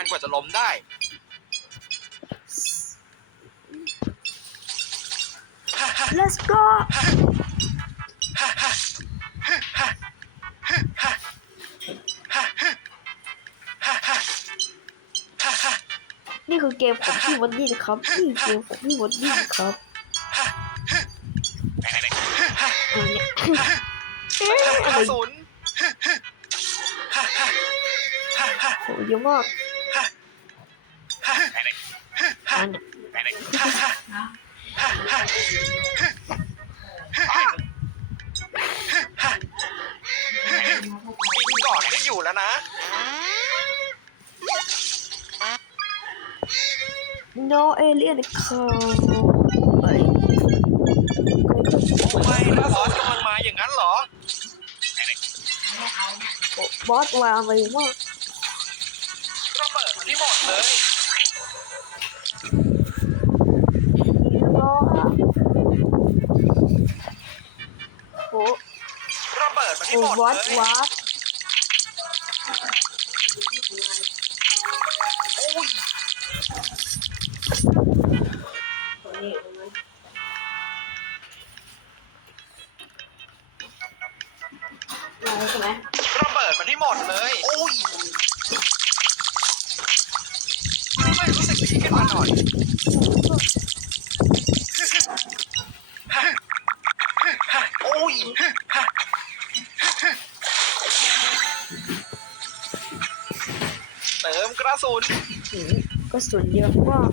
านกว่าจะล้มได้ let's go นี่คือเกมของพี่วันนี้นะครับนี่เกมของพี่วันนี้นะครับอันเนี้ยเอ๊ะอะไรกระสุนโหเยอะมาก อันเนี้ยบินก่อนไม่อยู่แล้วนะ no alien ครับไปทำไมนะบอสกำลังมาอย่างนั้นเหรอ บอสวางอะไรมากระเบิดมันที่หมดเลย ระเบิดมันโหที่หมดวัดเลยวัดโอ้ยอะไรใช่ไหมระเบิดมันที่หมดเลยโอ้ยไม่รู้สึกดีขึ้นมาหน่อย โอ้ยเติมกระสุนหืมกระสุนเยอะมาก